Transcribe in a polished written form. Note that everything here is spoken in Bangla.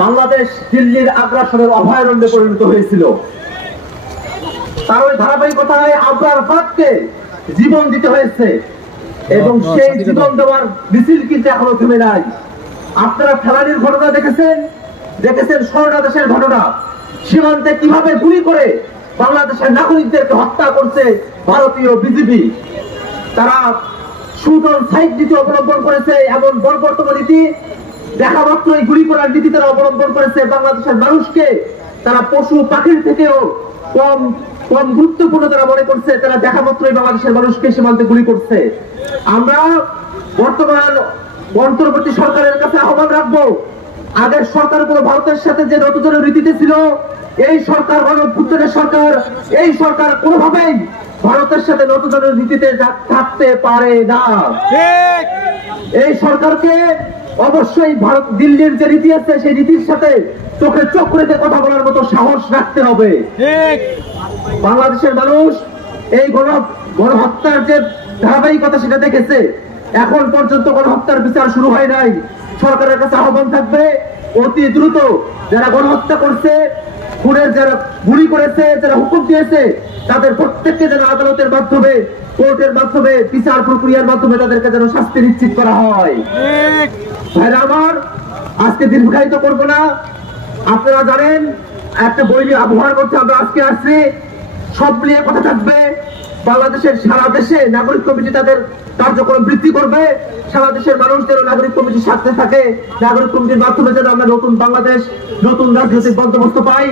বাংলাদেশ দিল্লির আগ্রাসনের অভয়ারণ্যে পরিণত হয়েছিল। তার ওই ধারাবাহিকতায় আবরার ফাঁদকে জীবন দিতে হয়েছে এবং সেই জীবন দেওয়ার মিছিল কিন্তু এখনো থেমে নাই। আপনারা ফেলানির ঘটনা দেখেছেন, স্বর্ণাদেশের ঘটনা, সীমান্তে কিভাবে গুলি করে বাংলাদেশের নাগরিকদেরকে হত্যা করছে ভারতীয় বিজিবি। তারা শুট অন সাইট নীতি অবলম্বন করেছে, এমন বর্বরতম নীতি, দেখা মাত্রই গুলি করার নীতি তারা অবলম্বন করেছে। বাংলাদেশের মানুষকে তারা পশু পাখির থেকেও কম গুরুত্বপূর্ণ তারা মনে করছে। তারা দেখা মাত্রই বাংলাদেশের মানুষকে সীমান্তে গুলি করছে। আমরা বর্তমান অন্তর্বর্তী সরকারের কাছে আহ্বান রাখবো, আগের সরকার কোনো ভারতের সাথে যে নতজনের রীতিতে ছিল, এই সরকার গণঅভ্যুত্থানের সরকার, এই সরকার কোনোভাবেই ভারতের সাথে নতজনের রীতিতে থাকতে পারে না। এই সরকারকে অবশ্যই ভারত দিল্লির যে রীতি আছে সেই রীতির সাথে চোখে চোখ রেখে কথা বলার মতো সাহস রাখতে হবে। বাংলাদেশের মানুষ এই গণহত্যার যে ধারাবাহিকতা সেটা দেখেছে, এখন পর্যন্ত গণহত্যার বিচার শুরু হয় নাই। সরকারের কাছে আহ্বান থাকবে, অতি দ্রুত যারা গণহত্যা করছে, খুনের যারা গুলি করেছে, যারা হুকুম দিয়েছে, তাদের প্রত্যেককে যেন আদালতের মাধ্যমে, কোর্টের মাধ্যমে, বিচার প্রক্রিয়ার মাধ্যমে তাদেরকে যেন শাস্তি নিশ্চিত করা হয়। ভাইরা আমার, আজকে দীর্ঘায়িত করবো না। আপনারা জানেন একটা বৈরী আবহাওয়ার মধ্যে আমরা আজকে আসছি। সব নিয়ে কথা থাকবে। বাংলাদেশের সারা দেশে নাগরিক কমিটি তাদের কার্যক্রম বৃদ্ধি করবে। সারা দেশের মানুষ যেন নাগরিক কমিটির সাথে থাকে, নাগরিক কমিটির মাধ্যমে যেন আমরা নতুন বাংলাদেশ, নতুন রাজনৈতিক বন্দোবস্ত পাই।